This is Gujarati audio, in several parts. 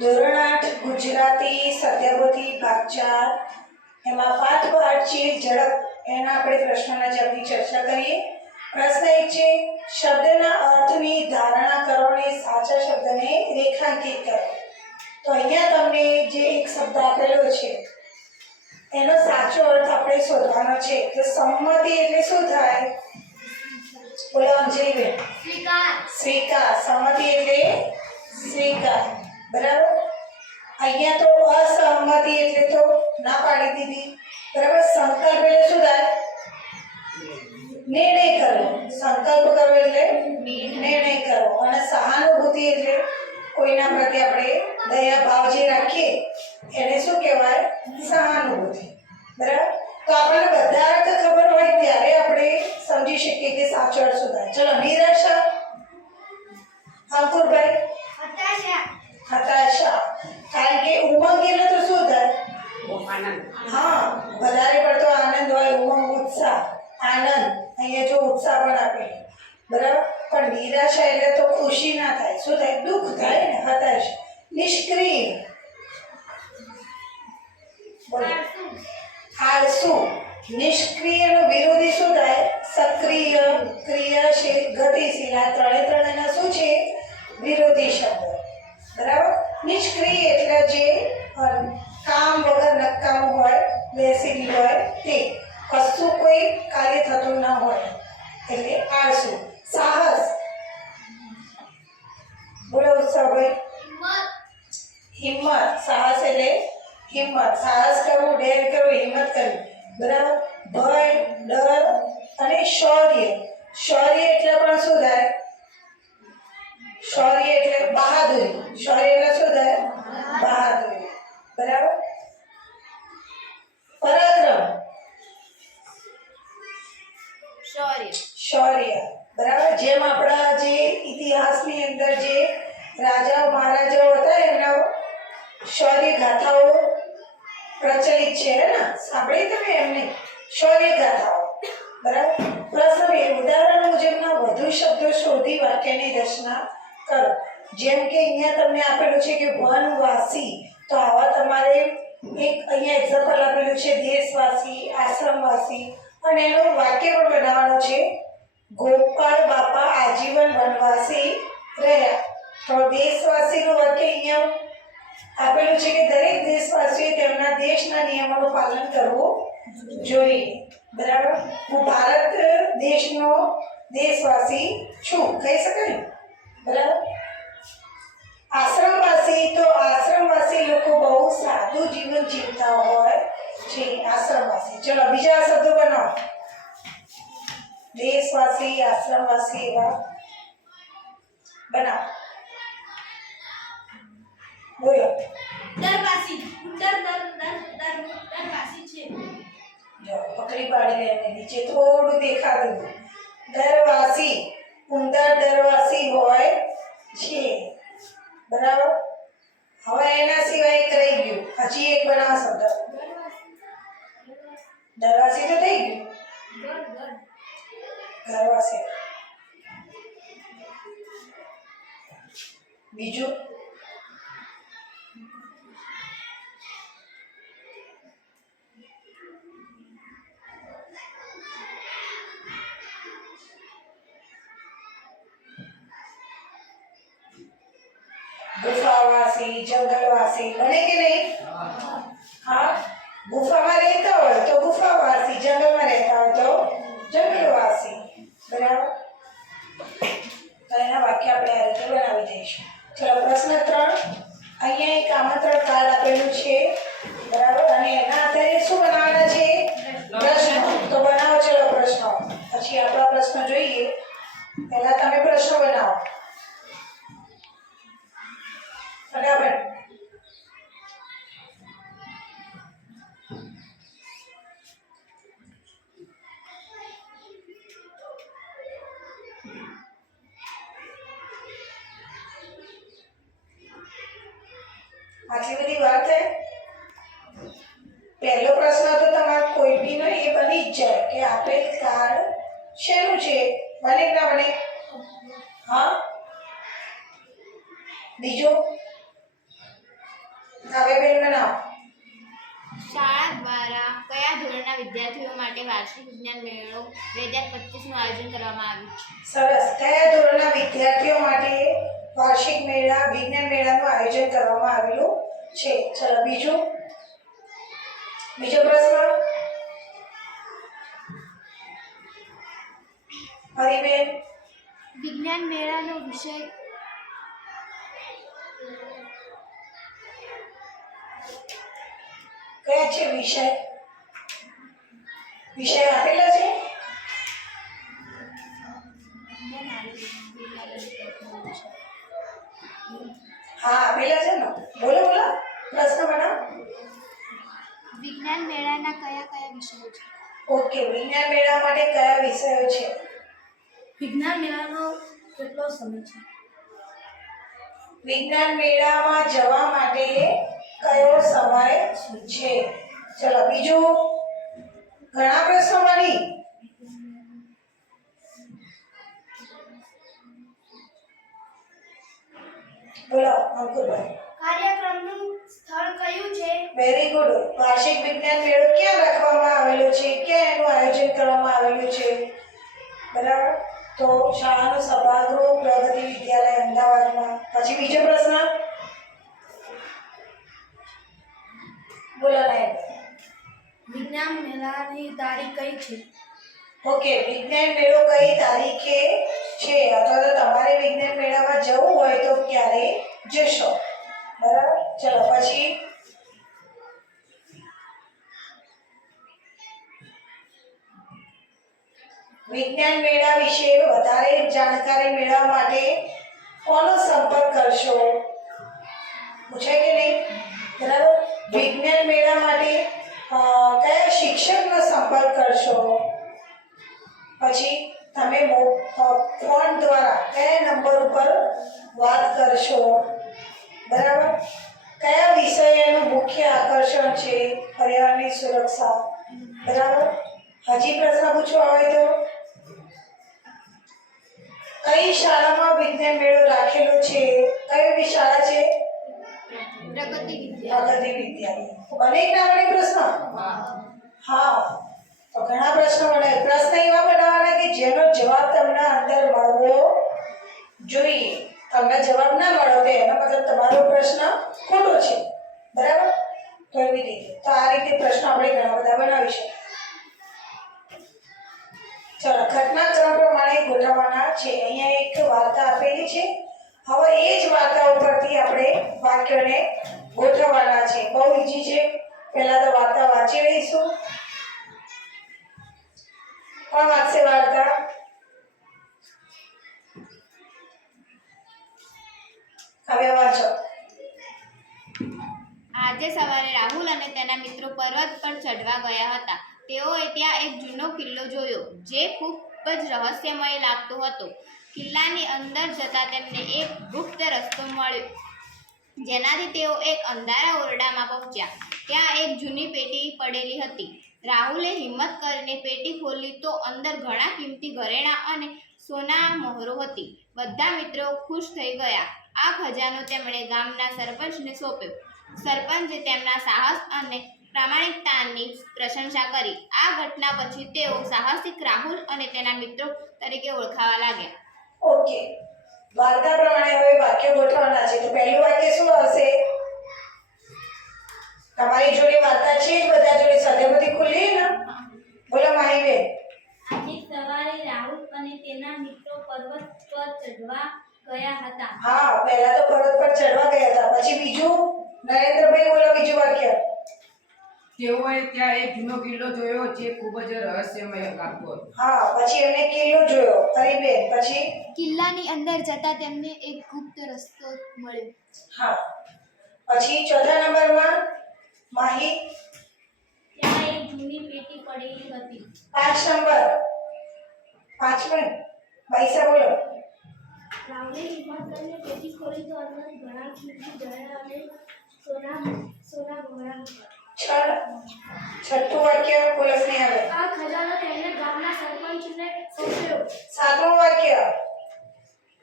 ધોરણ 8 ગુજરાતી સત્યાપોથી ભાગ 4 એમાં પાઠ છે ઝડપ એના આપણે પ્રશ્નના જવાબની ચર્ચા કરીએ. પ્રશ્ન 1 છે શબ્દના અર્થની ધારણા કરો અને સાચા શબ્દને રેખાંકિત કરો. તો અહીંયા તમને જે એક શબ્દ આપેલો છે એનો સાચો અર્થ આપણે શોધવાનો છે. તો સંમતિ એટલે શું થાય? બોલો અંજલિબેન. સ્વીકાર. સ્વીકાર. સંમતિ એટલે સ્વીકાર. બરાબર. અહીંયા તો અસહમતિ એટલે તો ના પાડી દીધી. બરાબર. સંકલ્પ એટલે શું થાય? નિર્ણય કરવો. સંકલ્પ કરવો એટલે નિર્ણય કરવો. અને સહાનુભૂતિ એટલે કોઈના પ્રત્યે આપણે દયા ભાવ જે રાખીએ એને શું કહેવાય? સહાનુભૂતિ. બરાબર. તો આપણને બધા અર્થ ખબર હોય ત્યારે આપણે સમજી શકીએ કે સાચો અર્થ શું થાય. ચલો નિરાશા. અંકુરભાઈ. હતાશા. હતાશા. કારણ કે ઉમંગ એટલે તો શું થાય? હા, વધારે પડતો આનંદ હોય. ઉમંગ ઉત્સાહ આનંદ. અહીંયા જો ઉત્સાહ પણ આપે. બરાબર. પણ નિરાશા એટલે તો ખુશી ના થાય. શું થાય? દુઃખ થાય ને. હતાશા. નિષ્ક્રિય. બોલો. આળસુ. નિષ્ક્રિયનો વિરોધી શું થાય? સક્રિય, ક્રિયાશીલ, ગતિશીલ. આ ત્રણે એના શું છે? વિરોધી શબ્દો. બરાબર. નિષ્ક્રિય એટલે જે કામ વગર નકામું હોય, બેસેલી હોય તે. કશું કોઈ કાર્ય થતું ન હોય એટલે આળસુ. સાહસ. બોલો ઉત્સાહભાઈ. હિંમત. સાહસ એટલે હિંમત. સાહસ કરવું, ડેર કરવું, હિંમત કરવી. બરાબર. ભય, ડર અને શૌર્ય. શૌર્ય એટલે પણ શું થાય? શૌર્ય એટલે બહાદુરી. શૌર્ય એટલે શું થાય? બહાદુરી. બરાબર. પરાક્રમ. શૌર્ય. બરાબર. જેમ આપણા જે ઇતિહાસની અંદર જે રાજાઓ મહારાજાઓ હતા એમના શૌર્ય ગાથાઓ પ્રચલિત છે ને? સાંભળી તમે એમની શૌર્ય ગાથાઓ. બરાબર. પ્રશ્ન 2 ઉદાહરણ મુજબના વધુ શબ્દો શોધી વાક્યની રચના કરો. જેમ કે અહીંયા તમને આપેલું છે કે વનવાસી. તો આવા તમારે એક અહીંયા એક્ઝામ્પલ આપેલું છે દેશવાસી, આશ્રમવાસી. અને એનું વાક્ય પણ બનાવવાનું છે ગોપાળ બાપા આજીવન વનવાસી રહ્યા. તો દેશવાસીનું વાક્ય અહીંયા આપેલું છે કે દરેક દેશવાસીએ તેમના દેશના નિયમોનું પાલન કરવું જોઈએ. બરાબર. હું ભારત દેશનો દેશવાસી છું કહી શકાય. બરાબર. આશ્રમવાસી. તો આશ્રમવાસી લોકો બહુ સાદું જીવન જીવતા હોય છે. આશ્રમવાસી. ચલો બીજા શબ્દો બનાવો. દેશવાસી, આશ્રમવાસી એવા બનાવો. બોલો. દરવાસી. દરવાસી છે. જો પકડી પાડી લે. નીચે થોડું દેખાતું. દરવાસી. ઉંદર દરવાસી હોય છે. બરાબર. હવે એના સિવાય એક રહી ગયું. હજી એક બનાવો શબ્દ. દરવાસી તો થઈ ગયું. દરવાસી. બીજું. ગુફાવાસી, જંગલવાસી. બને કે નહીં? હા. ગુફામાં રહેતા હોય તો ગુફાવાસી, જંગલમાં રહેતા હોય તો જંગલવાસી. બરાબર. તો એના વાક્ય આપણે આ રીતે બનાવી દઈશું. ચલો પ્રશ્ન 3. અહીંયા એક આમંત્રણ કાર્ડ આપેલું છે. બરાબર. અને એના આધારે શું બનાવવાના છે? પ્રશ્નો. તો બનાવો. ચલો પ્રશ્નો. પછી આપણા પ્રશ્ન જોઈએ. પહેલા તમે પ્રશ્નો બનાવો. બરાબર. આટલી બધી વાત છે. પહેલો પ્રશ્ન તો તમારો કોઈ બી નો એ બની જ જાય કે આપેલ કાર્ડ શેનું છે? બને કે ના બને? હા. બીજો હવે બેન બનાવો. શાળા દ્વારા કયા ધોરણના વિદ્યાર્થીઓ માટે વાર્ષિક વિજ્ઞાન મેળો 2025નું આયોજન કરવામાં આવ્યું છે? સરસ. કયા ધોરણના વિદ્યાર્થીઓ માટે વાર્ષિક વિજ્ઞાન મેળાનું આયોજન કરવામાં આવેલું છે? ચલો બીજો પ્રશ્ન. હરિબેન. વિજ્ઞાન મેળાનો વિષય કયા છે વિષય આપેલા છે? હા આપેલા છે ને. બોલો પ્રશ્ન બનાવો. વિજ્ઞાન મેળાના કયા વિષયો છે? ઓકે, વિજ્ઞાન મેળા માટે કયા વિષયો છે? વિજ્ઞાન મેળાનો કેટલો સમય છે? વિજ્ઞાન મેળામાં જવા માટે કયો સમય છે? ચલો બીજું. ઘણા પ્રશ્નો મળી. બોલો અંકુરભાઈ. કાર્યક્રમનું સ્થળ કયું છે? Very good. વાર્ષિક વિજ્ઞાન મેળો ક્યાં રાખવામાં આવેલો છે? ક્યાં એનું આયોજન કરવામાં આવેલું છે? બરાબર. તો શાળાનું સભાગૃહ પ્રગતિ વિદ્યાલય અમદાવાદમાં. પછી બીજો પ્રશ્ન. બોલો ને. વિજ્ઞાન મેળાની તારીખ કઈ છે? ઓકે, વિજ્ઞાન મેળો કઈ તારીખે છે અથવા તો તમારે વિજ્ઞાન મેળામાં જવું હોય તો ક્યારે જશો? બરાબર. ચલો પછી વિજ્ઞાન મેળા વિશે વધારે જાણકારી મેળવવા માટે કોનો સંપર્ક કરશો? પૂછાય કે નહીં? બરાબર. વિજ્ઞાન મેળા માટે કયા શિક્ષકનો સંપર્ક કરશો? પછી તમે ફોન દ્વારા કયા નંબર ઉપર વાત કરશો? બરાબર. કયા વિષયનું મુખ્ય આકર્ષણ છે? પર્યાવરણની સુરક્ષા. બરાબર. હજી પ્રશ્ન પૂછવા હોય તો કઈ શાળામાં વિજ્ઞાન મેળો રાખેલો છે? કઈ શાળા છે? પ્રગતિ પ્રગતિ વિદ્યાલય. બને કે ના બને પ્રશ્ન? હા. તો ઘણા પ્રશ્નો બને. પ્રશ્ન એવા બનાવવાના કે જેનો જવાબ તમને અંદર મળવો જોઈએ. તમને જવાબ ના મળો તો એનો મતલબ તમારો પ્રશ્ન ખોટો છે. બરાબર. તો એવી રીતે તો આ રીતે પ્રશ્નો આપણે ઘણા બધા બનાવી શકીએ. ચલો ઘટનાક્રમ પ્રમાણે ગોઠવવાના છે. અહીંયા એક વાર્તા આપેલી છે. હવે એ જ વાર્તા ઉપરથી આપણે વાક્યોને ગોઠવવાના છે. બહુ ઈઝી છે. પહેલા તો વાર્તા વાંચી લઈશું. કોણ વાંચશે વાર્તા? હવે વાંચો. આજે સવારે રાહુલ અને તેના મિત્રો પર્વત પર ચઢવા ગયા હતા. તેઓએ ત્યાં એક જૂનો કિલ્લો જોયો જે ખૂબ જ રહસ્યમય લાગતો હતો. કિલ્લાની અંદર જતા તેમને એક ગુપ્ત રસ્તો મળ્યો જેનાથી તેઓ એક અંધારા ઓરડામાં પહોંચ્યા. ત્યાં એક જૂની પેટી પડેલી હતી. રાહુલે હિંમત કરીને પેટી ખોલી તો અંદર ઘણા કિંમતી ઘરેણાં અને સોના મહોરો હતી. બધા મિત્રો ખુશ થઈ ગયા. આ ખજાનો તેમણે ગામના સરપંચને સોંપ્યો. સરપંચે તેમના સાહસ અને પ્રામાણિકતાની પ્રશંસા કરી. આ ઘટના પછી તેઓ સાહસિક રાહુલ અને તેના મિત્રો તરીકે ઓળખાવા લાગ્યા. ઓકે, વાર્તા પ્રમાણે હવે વાક્ય ગોઠવવાના છે. તો પહેલું વાક્ય શું હશે? તમારી જોડે વાર્તા છે જ બધા જોડે સદેવથી ખુલ્લી ને? બોલો માહીબેન. આજે સવારે રાહુલ અને તેના મિત્રો પર્વત પર ચઢવા ગયા હતા. હા, પહેલા તો પર્વત પર ચડવા ગયા હતા. પછી બીજું નરેન્દ્રભાઈ બોલો બીજું વાક્ય. તેઓએ ત્યાં એક જૂનો કિલ્લો જોયો જે ખૂબ જ રહસ્યમય લાગતો હતો. હા, પછી એમને કિલ્લો જોયો. હરીબેન પછી કિલ્લાની અંદર જતા તેમને એક ગુપ્ત રસ્તો મળ્યો. હા, પછી ચોથા નંબરમાં માહી. ત્યાં એક જૂની પેટી પડેલી હતી. 5 નંબર. 5 પૈસા બોલો. રાહુલે હિંમત કરીને પેટી ખોલી તો અંદર ઘણા કિંમતી ઘરેણાં અને સોના મહોરા હતા. છઠ્ઠું વાક્ય બોલો સ્નેહા. આ ખજાનો તેમને ગામના સરપંચને સોંપ્યો. 7મું વાક્ય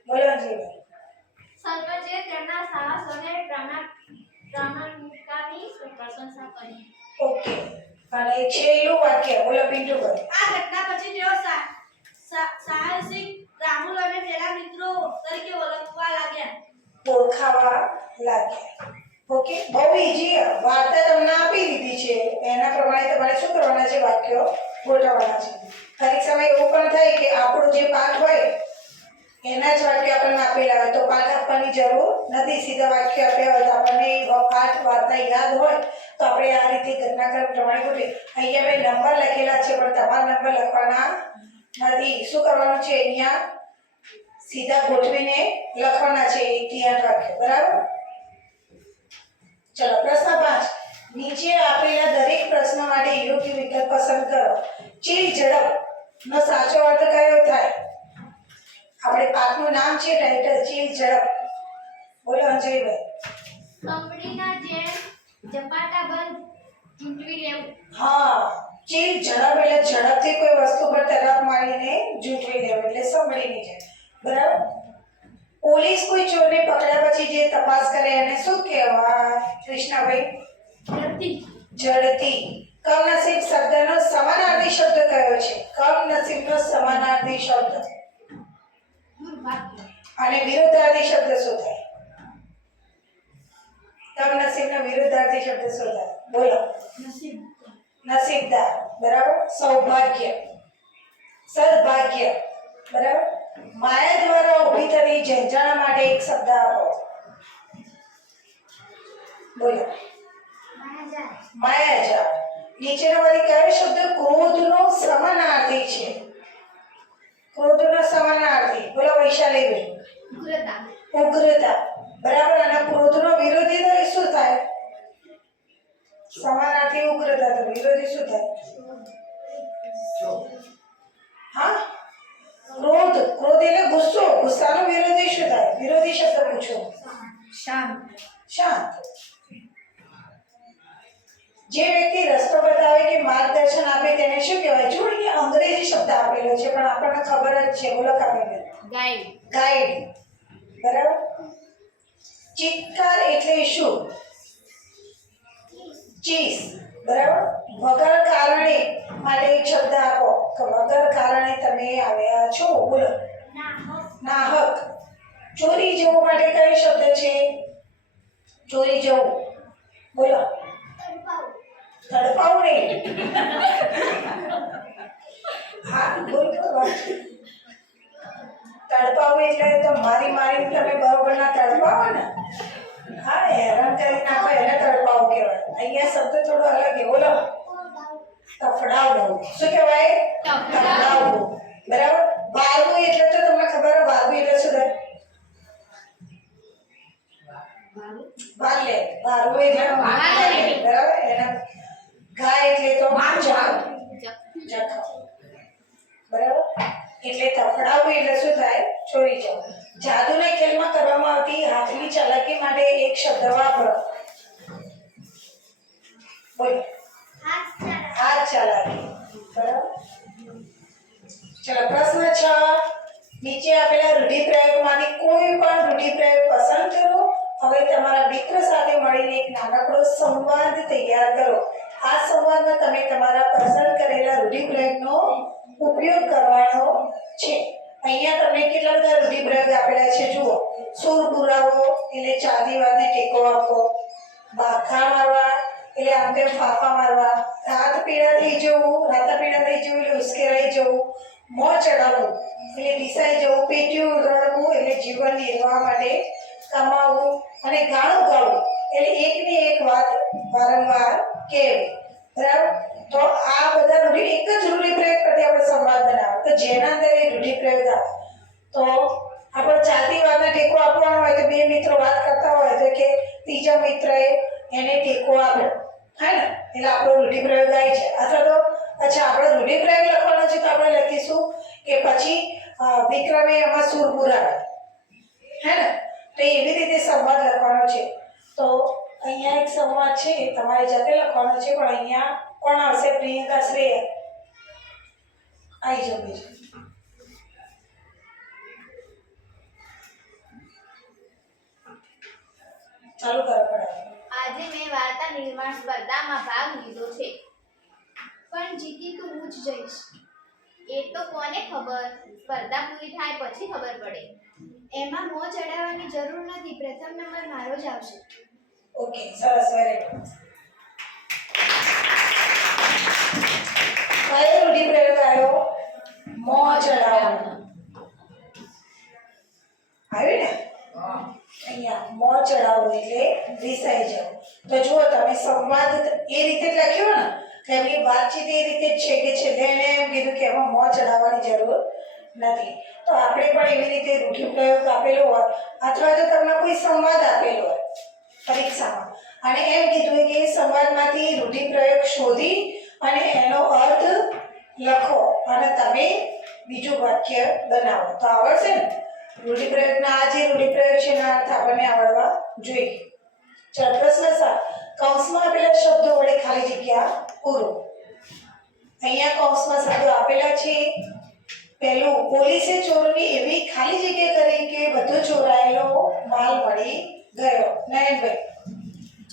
બોલો જી. સરપંચે તેમના સાહસ અને પ્રામાણિકતા પ્રશંસા કરી. ઓકે. અને છેલ્લું વાક્ય બોલો પિન્ટુભાઈ. આ ઘટના પછી તેઓ સાહસિક રાહુલ અને તેના મિત્રો તરીકે ઓળખાવા લાગ્યા. ઓકે, બહુ ઈઝી વાર્તા તમને આપી દીધી છે, એના પ્રમાણે તમારે શું કરવાના છે? વાક્યો ગોઠવવાના છે. પરીક્ષામાં એવું પણ થાય કે આપણો જે પાઠ હોય એના જ વાક્ય આપણને આપેલા હોય તો પાઠ આપવાની જરૂર નથી. સીધા વાક્ય આપ્યા હોય તો આપણને એ પાઠ વાર્તા યાદ હોય તો આપણે આ રીતે ઘટનાક્રમ પ્રમાણે ગોઠવીએ. અહીંયા મેં નંબર લખેલા છે પણ તમારા નંબર લખવાના નથી. શું કરવાનું છે? અહીંયા સીધા ગોઠવીને લખવાના છે 1 થી 8 વાક્ય. બરાબર? ચલો પ્રશ્ન 5. નીચે આપેલા દરેક પ્રશ્ન માટે યોગ્ય વિકલ્પ પસંદ કરો. ચીલ ઝડપ નો સાચો અર્થ કયો થાય? આપણે પાઠનું નામ છે ટાઇટલ ચીલ ઝડપ. બોલો અંજલિભાઈ. કંપનીના જેમ ઝપાટાબંધ ચૂંટવી લેવું. હા, ચીલ ઝડપ એટલે ઝડપથી કોઈ વસ્તુ પર તરફ મારીને ઝૂંટવી લેવું એટલે સંભળીની છે. બરાબર? પોલીસ કોઈ ચોરને પકડ્યા પછી જે તપાસ કરે એને શું કહેવાય? કૃષ્ણભાઈ. ઝડપી. કમનસીબ શબ્દનો સમાનાર્થી શબ્દ કયો છે? કમનસીબનો સમાનાર્થી શબ્દ. દુર્ભાગ્ય. અને વિરુદ્ધાર્થી શબ્દ શું થાય? કમનસીબનો વિરુદ્ધાર્થી શબ્દ શું થાય? બોલો. નસીબદાર. બરાબર? સૌભાગ્ય. સદભાગ્ય. બરાબર? માયા દ્વારા ઊભી થતી ઝંઝાણા માટે એક શબ્દ આપો. બોલો. માયાજાળ. નીચેનામાંથી કયો શબ્દ ક્રોધનો સમાનાર્થી છે? ક્રોધનો સમાનાર્થી. બોલો વૈશાલીબેન. ઉગ્રતા. ઉગ્રતા. બરાબર? અને ક્રોધનો વિરોધી તો શું થાય? સમાનાર્થી ઉગ્રતા. તો વિરોધી શું થાય? હા, ક્રોધ. ક્રોધ એટલે ગુસ્સો. ગુસ્સાનો વિરોધી શું થાય? વિરોધી શબ્દ પૂછો. શાંત. શાંત. જે વ્યક્તિ રસ્તો બતાવે કે માર્ગદર્શન આપે તેને શું કહેવાય? જો અહીંયા અંગ્રેજી શબ્દ આપેલો છે પણ આપણને ખબર જ છે. બોલો કાવ્યબેન. ગાઈડ. ગાઈડ. બરાબર? ચિત્કાર એટલે શું? ચીસ. બરાબર? વગર કારણે માટે એક શબ્દ આપો કે વગર કારણે તમે આવ્યા છો. બોલો. નાહક. ચોરી જવું માટે કયો શબ્દ છે? ચોરી જવું. બોલો. તડપાવું નહીં. હા, બોલ કરો. તડપાવું એટલે તો મારી તમે બરોબર ના તડપાવો ને. હા, હેરાન કરી નાખો એને તડપાવું કહેવાય. અહીંયા શબ્દ થોડો અલગ છે. બોલો. તફડાવવું. શું કહેવાય? તફડાવવું. બરાબર? બારવું એટલે તો તમને ખબર હોય બારવું એટલે શું થાય? બારલે. બારવું એટલે બરાબર? એના ગાય એટલે તો જખમ. બરાબર? એટલે તફડાવવું એટલે શું થાય? ચોરી જવું. જાદુના ખેલમાં કરવામાં આવતી હાથની ચાલાકી માટે એક શબ્દ વાપરો. બોલો. હાથ ચાલાકી. બરાબર? ચલો પ્રશ્ન 6. નીચે આપેલા રૂઢિપ્રયોગમાંથી કોઈ પણ રૂઢિપ્રયોગ પસંદ કરો. હવે તમારા મિત્ર સાથે મળીને એક નાનકડો સંવાદ તૈયાર કરો. આ સંવાદમાં તમે તમારા પસંદ કરેલા રૂઢિપ્રયોગનો ઉપયોગ કરવાનો છે. અહીંયા તમને કેટલા બધા રૂઢિપ્રયોગ આપેલા છે જુઓ. સૂર પુરાવો એટલે ચાંદી વાતને ટેકો આપો. બાખા મારવા એટલે આમ તેમ ફાફા મારવા. રાતા પીળા થઈ જવું એટલે ઉશ્કેરાઈ જવું. મોં ચડાવવું એટલે રિસાઈ જવું. પેટીયું રડવું એટલે જીવન નિર્વાહ માટે કમાવવું. અને ગાણું ગાવું એટલે એકની એક વાત વારંવાર કહેવી. બરાબર? તો આ બધા રૂઢિ એક જ રૂઢિપ્રયોગ પરથી આપણે સંવાદ બનાવો તો જેના અંદર એ રૂઢિપ્રયોગ આવે તો આપણે ચાલતી વાતને ટેકો આપવાનો હોય તો બે મિત્રો વાત કરતા હોય તો કે ત્રીજા મિત્રએ એને ટેકો આપ્યો. હા ને? એટલે આપણો રૂઢિપ્રયોગ આવી છે. અથવા તો અચ્છા આપણે રૂઢિપ્રયોગ લખવાનો છે તો આપણે લખીશું કે પછી વિક્રમે એમાં સૂર પુરાવે. હે ને? તો એવી રીતે સંવાદ લખવાનો છે. તો અહીંયા એક સંવાદ છે તમારે જાતે લખવાનો છે પણ અહીંયા કોણ આવશે? પ્રિયંકા શ્રેયા આવી જાવ બીજું. ચાલુ કરો પડાવે. આજે આજે મેં વાર્તા નિર્માણ સ્પર્ધામાં ભાગ લીધો છે. પણ જીતી તો હું જ જઈશ. એ તો કોને ખબર, સ્પર્ધા પૂરી થાય પછી ખબર પડે. એમાં મોં ચડાવવાની જરૂર નથી. પ્રથમ નંબર મારો જ આવશે. ઓકે, સરસ, વેરી ગુડ. કયો રૂઢિપ્રયોગ આવ્યો? મોં ચડાવવાનો. આવ્યું ને? હા. અહીંયા મોં ચડાવવું એટલે રિસાઈ જવું. તો જુઓ તમે સંવાદ એ રીતે જ લખ્યો ને કે એમની વાતચીત એ રીતે જ છે કે છેલ્લે એણે એમ કીધું કે એમાં મોં ચડાવવાની જરૂર નથી. તો આપણે પણ એવી રીતે રૂઢિપ્રયોગ આપેલો હોય અથવા તો તમને કોઈ સંવાદ આપેલો હોય પરીક્ષામાં અને એમ કીધું હોય કે એ સંવાદમાંથી રૂઢિપ્રયોગ શોધી અને એનો અર્થ લખો અને તમે બીજું વાક્ય બનાવો તો આવડશે ને. રૂઢિપ્રયોગના આ જે રૂઢિપ્રયોગ છે એના અર્થ આપણને આવડવા જોઈએ. ચાલો પ્રશ્ન 7. કૌંસમાં આપેલા શબ્દો વડે ખાલી જગ્યા પૂરો. અહીંયા કૌંસમાં શબ્દો આપેલા છે. પહેલું, પોલીસે ચોરોની એવી ખાલી જગ્યા કરી કે બધો ચોરાયેલો માલ મળી ગયો. નયનભાઈ.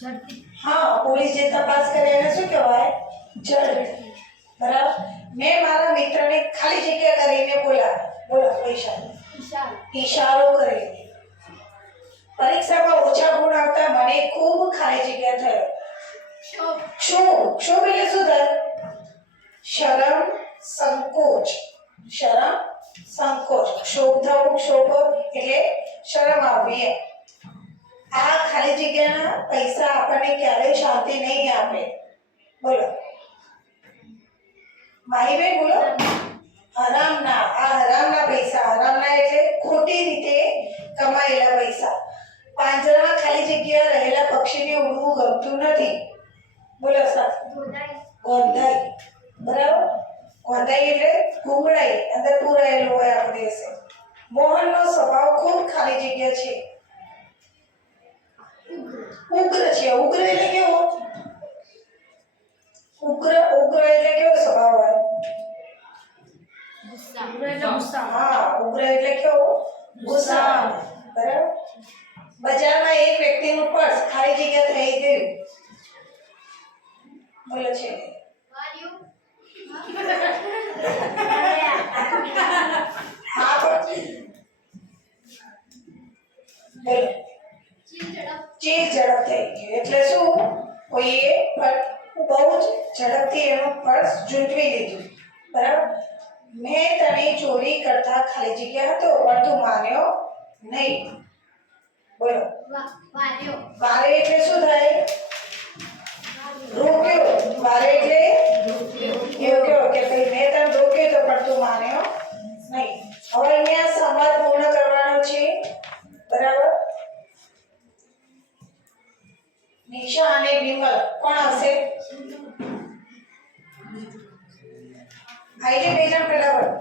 ઝડપી. હા, પોલીસ જે તપાસ કરે એને શું કહેવાય? ઝડપી. બરાબર. મેં મારા મિત્રને ખાલી જગ્યા કરીને બોલાવ્યો. બોલો પૈસા ઈશારો કરીને. પરીક્ષામાં ઓછા ગુણ આવતા મને ખૂબ ખાલી જગ્યા થયો. ક્ષોભ એટલે શું થાય? શરમ, સંકોચ. શરમ, સંકોચ. ક્ષોભ થવું, ક્ષોભ એટલે શરમ આવવી એમ. આ ખાલી જગ્યાના પૈસા આપણને ક્યારેય શાંતિ નહીં આપે. બોલો માહીબેન, બોલો. હરામના. આ હરામના પૈસા. હરામના એટલે ખોટી રીતે કમાયેલા પૈસા. પાંજરામાં ખાલી જગ્યા રહેલા પક્ષીને ઉડવું ગમતું નથી. બોલો સર. ગોંધાઈ. બરાબર. ગોંધાઈ એટલે ઘૂંઘળાઈ, અંદર પૂરાયેલું હોય આખો દિવસે. મોહનનો સ્વભાવ ખૂબ ખાલી જગ્યા છે. ઉગ્ર છે. ઉગ્ર એટલે કેવો? ઉગ્ર એટલે કેવો સ્વભાવ હોય? ગુસ્સા. હા, ઉગ્ર એટલે કેવો? ગુસ્સા. બરાબર. બજારમાં એક વ્યક્તિનું પર્સ ખાલી જગ્યા થઈ ગયું. બોલો છે. હા પણ બોલો. ચીજ ઝડપ થઈ ગયું એટલે શું? કોઈએ બહુ જ ઝડપથી એનું પર્સ ઝૂંટવી લીધું. બરાબર. મેં તને ચોરી કરતા ખાલી જગ્યા હતો પણ તું માન્યો નહીં. બોલો. વારે એટલે શું થાય? રોક્યો. વારે એટલે રોક્યો કે ભાઈ મેં તને રોક્યો તો પણ તું માન્યો નહીં. હવે અહીંયા સંવાદ પૂર્ણ કરવાનો છે. બરાબર. નિશા અને વિમલ કોણ આવશે? આઈડી બેજાન ફટાફટ.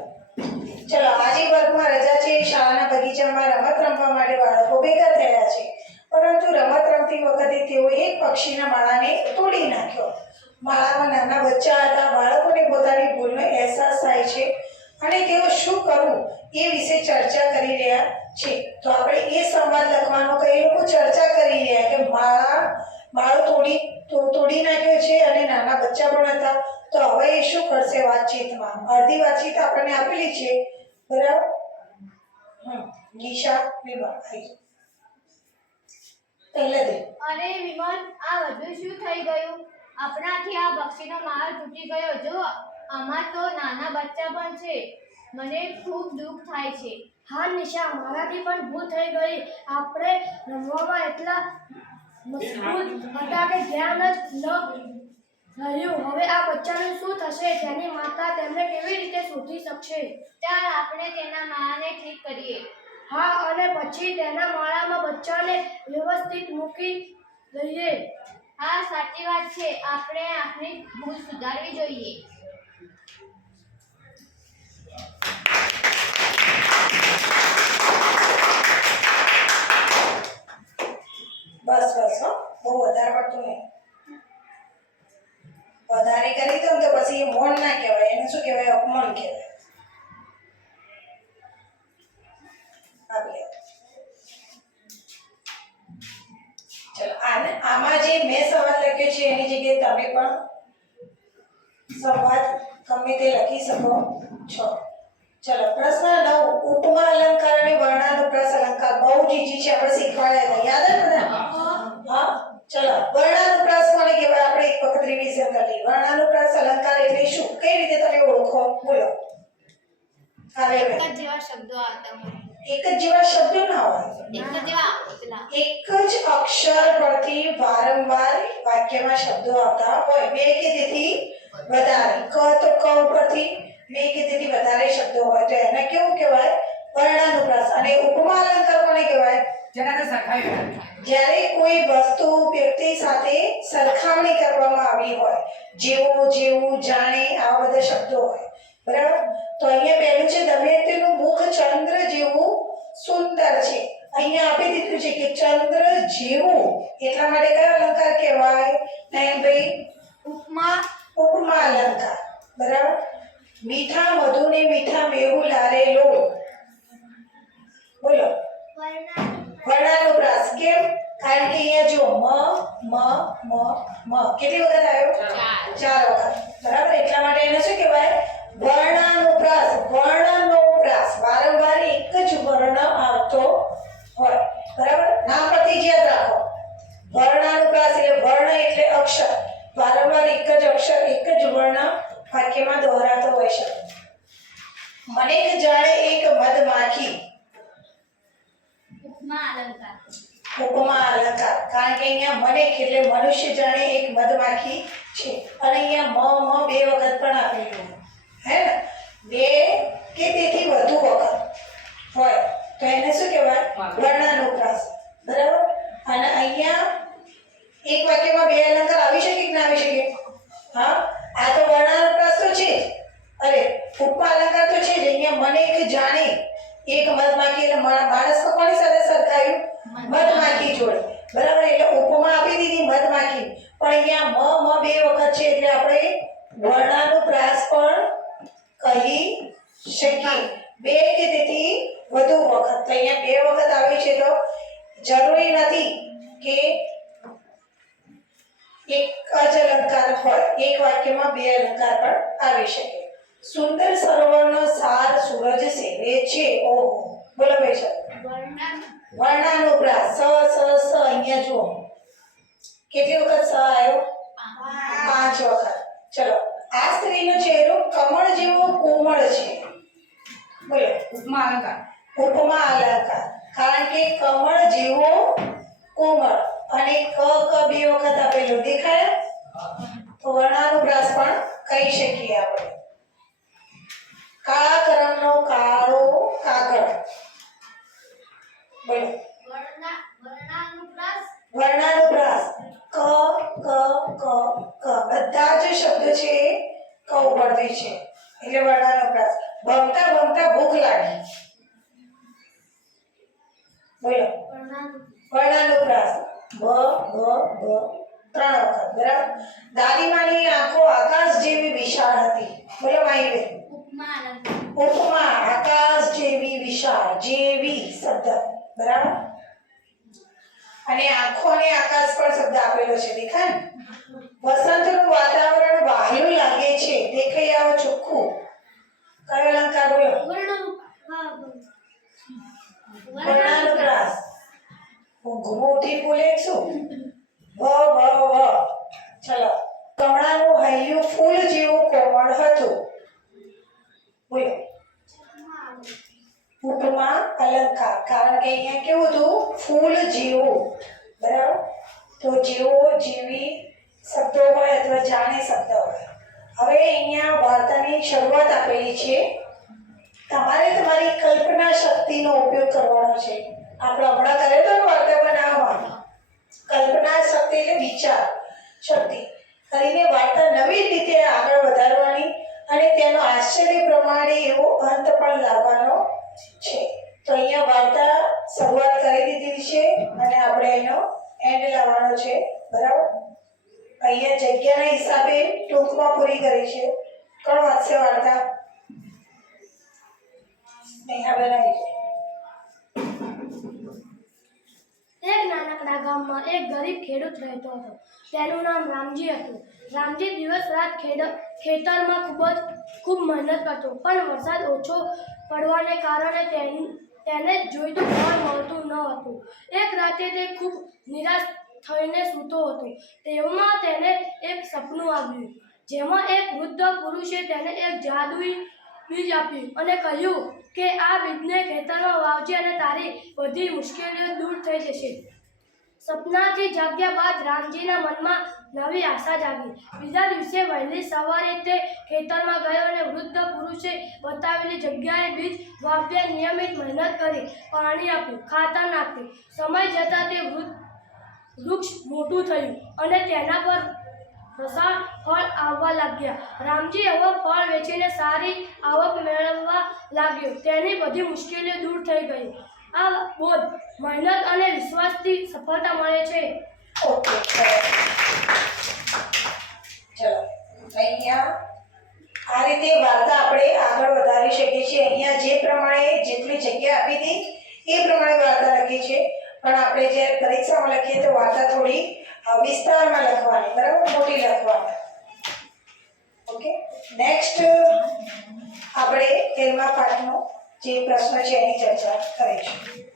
ચલો, આજે વર્ગમાં રજા છે. શાળાના બગીચામાં રમત રમવા માટે બાળકો ભેગા થયા છે. પરંતુ રમત રમતી વખતે તેઓ એક પક્ષીના માળાને તોડી નાખ્યો. માળામાં નાના બચ્ચા હતા. બાળકોને પોતાની ભૂલનો અહેસાસ થાય છે અને તેઓ શું કરવું એ વિશે ચર્ચા કરી રહ્યા છે. તો આપણે એ સંવાદ લખવાનો કે એ લોકો ચર્ચા કરી રહ્યા કે માળો તોડી નાખ્યો છે અને નાના બચ્ચા પણ હતા. તો હવે એ શું કરશે વાતચીતમાં? અડધી વાતચીત આપણને આપેલી છે. બરાબર. નિશા, વિમલ આવી પહેલા દે. અરે વિમલ, આ બધું શું થઈ ગયું? આપણાથી આ પક્ષીનો માળ તૂટી ગયો. જો આમાં તો નાના બચ્ચા પણ છે. મને ખૂબ દુઃખ થાય છે. હા નિશા, મારાથી પણ ભૂલ થઈ ગઈ. આપણે રમવામાં એટલા મશગુલ હતા કે ધ્યાન જ ન રહ્યું. હવે આ બચ્ચાનું શું થશે? તેની માતા તેમને કેવી રીતે શોધી શકશે? ચાલ આપણે તેના માળાને ઠીક કરીએ. હા, અને પછી તેના માળામાં બચ્ચાને વ્યવસ્થિત મૂકી દઈએ. હા, સાચી વાત છે. આપણે આપણી ભૂલ સુધારવી જોઈએ. બસ હો, બહુ વધારે પડતું નહીં. વધારે કરી દો ને તો પછી એ મૌન ના કહેવાય, એને શું કહેવાય? અપમાન કહેવાય. ચલો, આમાં જે મેં સવાલ લખ્યો છે એની જગ્યાએ તમે પણ સંવાદ ગમે તે લખી શકો છો. ચલો પ્રશ્ન 9 ઉપમા અલંકાર અને વર્ણાનુપ્રાસ અલંકાર બહુ જ ઈઝી છે, આપણે શીખવાડ્યા હતા, યાદ છે બધાને? હા ચલો વર્ણાનુપ્રાસ કોને કહેવાય આપણે એક વખત રિવિઝન કરી લઈએ. વર્ણાનુપ્રાસ અલંકાર એટલે શું, કઈ રીતે તમે ઓળખો, બોલો. હવે એક જ જેવા શબ્દો આવતા હોય, એક જ જેવા શબ્દો ના હોય, એક જ જેવા પેલા એક જ અક્ષર પરથી વારંવાર વાક્યમાં શબ્દો આવતા હોય, બે કે તેથી વધારે. ક તો ક ઉપરથી બે કે તેથી વધારે શબ્દો હોય તો એને કેવું કહેવાય, વર્ણાનુપ્રાસ. અને ઉપમા અલંકાર કોને કહેવાય, જેનાથી સરખાવી જ્યારે કોઈ વસ્તુ વ્યક્તિ સાથે સરખામણી કરવામાં આવી હોય, જેવો જેવું જાણે આવા બધા શબ્દો હોય, બરાબર. તો અહીંયા પહેલું છે દમયંતીનું મુખ ચંદ્ર જેવું સુંદર છે. અહીંયા આપી દીધું છે કે ચંદ્ર જેવું, એટલા માટે કયો અલંકાર કહેવાય નયનભાઈ, ઉપમા ઉપમા અલંકાર, બરાબર. મીઠા મધુને મીઠા મેહુ લારે લો, બોલો. વર્ણાનુપ્રાસ કેમ, કારણ કે અહીંયા જો મ કેટલી વખત આવ્યો, 4 વખત, બરાબર. એટલા માટે એને શું કહેવાય, વર્ણાનુપ્રાસ. વર્ણનોપ્રાસ વારંવાર એક જ વર્ણ આવતો હોય, બરાબર. નામ પરથી જ યાદ રાખો, વર્ણાનુપ્રાસ એટલે વર્ણ એટલે અક્ષર, વારંવાર એક જ અક્ષર એક જ વર્ણ વાક્યમાં દોહરાતો હોય છે. મને જાણે એક મધમાખી, ઉપમા અલંકાર ઉપમા અલંકાર, કારણ કે અહીંયા મને એટલે મનુષ્ય જાણે એક મધમાખી છે, અને અહીંયા મ બે વખત પણ આપેલું હે ને, બે કે તેથી વધુ વખત હોય તો એને શું કહેવાય, વર્ણાનુપ્રાસ, બરાબર. અને અહીંયા એક વાક્યમાં બે અલંકાર આવી શકે કે ના આવી શકે, હા. આ તો વર્ણાનુપ્રાસ તો છે જ, અરે ઉપમા અલંકાર તો છે જ. અહીંયા મને એક જાણે એક મધમાખી, એટલે માણસ તો કોની સાથે સરખાયું, મધમાખી જોડે, બરાબર. એટલે ઉપમા આપી દીધી મધમાખી, પણ અહીંયા મ બે વખત છે એટલે આપણે વર્ણાનુપ્રાસ પણ કહી શકીએ, બે કે તેથી વધુ વખત. તો અહીંયા બે વખત આવી છે તો જરૂરી નથી કે એક જ અલંકાર હોય, એક વાક્યમાં બે અલંકાર પણ આવી શકે. સુંદર સરોવરનો સાર સૂરજ સેવે છે, ઓહો, બોલો ભાઈ. વર્ણાનુપ્રાસ સ અહીંયા જુઓ કેટલી વખત સ આવ્યો, 5 વખત. ચલો આ સ્ત્રીનો ચહેરો કમળ જેવો કોમળ છે, બોલો. ઉપમા અલંકાર. ઉપમા અલંકાર, કારણ કે કમળ જેવો કોમળ અને ક બે વખત આપેલું દેખાય તો વર્ણાનુપ્રાસ પણ કહી શકીએ આપણે. કાળા કલરનો કાળો કાગળ, બોલો. વર્ણાનુપ્રાસ ક બધા જ શબ્દો છે ક ઉપરથી છે એટલે વર્ણાનુપ્રાસ. ભમતા ભમતા ભૂખ લાગી, બોલો. વર્ણાનુપ્રાસ બ 3 વખત, બરાબર. દાદીમાની આંખો આકાશ જેવી વિશાળ હતી, બોલો માહિતી. ઉપમા અલંકાર ઉપમા આકાશ જેવી વિશાળ, જેવી શબ્દ, બરાબર. અને આંખો અને આકાશ પર શબ્દ આપેલો છે, દેખાય ને. વસંતનું વાતાવરણ વહાલું લાગે છે, દેખાઈ આવો ચોખ્ખું, કયો અલંકાર, બોલો. વર્ણાનુપ્રાસ. ઊંઘમાં ઉઠી બોલે શું, વ. ચલો કમળાનું હૈયું ફૂલ જેવું કોમળ હતું, બોલો. ઉપમા અલંકાર, કારણ કે અહીંયા કેવું હતું, ફૂલ જેવું, બરાબર. તો જેવો જેવી શબ્દો હોય અથવા જાણે શબ્દ હોય. હવે અહીંયા વાર્તાની શરૂઆત આપેલી છે, તમારે તમારી કલ્પના શક્તિનો ઉપયોગ કરવાનો છે. આપણે હમણાં કર્યો તો વાર્તા બનાવવામાં, કલ્પના શક્તિ એટલે વિચાર શક્તિ કરીને વાર્તા નવી રીતે આગળ વધારવાની અને તેનો આશ્ચર્ય પ્રમાણે એવો અંત પણ લાવવાનો છે. તો અહીંયા વાર્તા શરૂઆત કરી દીધી છે અને આપણે એનો એન્ડ લાવવાનો છે, બરાબર. અહીંયા જગ્યાના હિસાબે ટૂંકમાં પૂરી કરી છે. કોણ વાંચશે વાર્તા? નેહા બનાવી. એક નાનકડા પાસેના ગામમાં એક ગરીબ ખેડૂત રહેતો હતો. તેનું નામ રામજી હતું. રામજી દિવસ રાત ખેતરમાં ખૂબ મહેનત કરતો, પણ વરસાદ ઓછો પડવાને કારણે તેને જોઈતું ફળ મળતું ન હતું. એક રાતે તે ખૂબ નિરાશ થઈને સૂતો હતો. તેવામાં તેને એક સપનું આવ્યું, જેમાં એક વૃદ્ધ પુરુષે તેને એક જાદુઈ બીજ આપ્યું અને કહ્યું કે આ બીજને ખેતરમાં વાવજે અને તારી બધી મુશ્કેલીઓ દૂર થઈ જશે. સપનાથી જાગ્યા બાદ રામજીના મનમાં નવી આશા જાગી. બીજા દિવસે વહેલી સવારે તે ખેતરમાં ગયો અને વૃદ્ધ પુરુષે બતાવેલી જગ્યાએ બીજ વાવ્યા. નિયમિત મહેનત કરી, પાણી આપ્યું, ખાતર નાખ્યું. સમય જતાં તે વૃક્ષ મોટું થયું અને તેના પર રસાળ ફળ આવવા લાગ્યા. રામજી હવે ફળ વેચીને સારી આવક મેળવવા લાગ્યો. તેની બધી મુશ્કેલીઓ દૂર થઈ ગઈ. આ બોધ મહેનત અને વિશ્વાસથી સફળતા મળે છે. ઓકે, ચલો અહીંયા આ રીતે વાર્તા આપણે આગળ વધારી શકીએ છીએ. અહીંયા જે પ્રમાણે જેટલી જગ્યા આપી હતી એ પ્રમાણે વાર્તા લખી છે, પણ આપણે જ્યારે પરીક્ષામાં લખીએ તો વાર્તા થોડી વિસ્તારમાં લખવાની, બરાબર, મોટી લખવાની. ઓકે, નેક્સ્ટ આપણે 13મા પાઠનો જે પ્રશ્ન છે એની ચર્ચા કરીશું.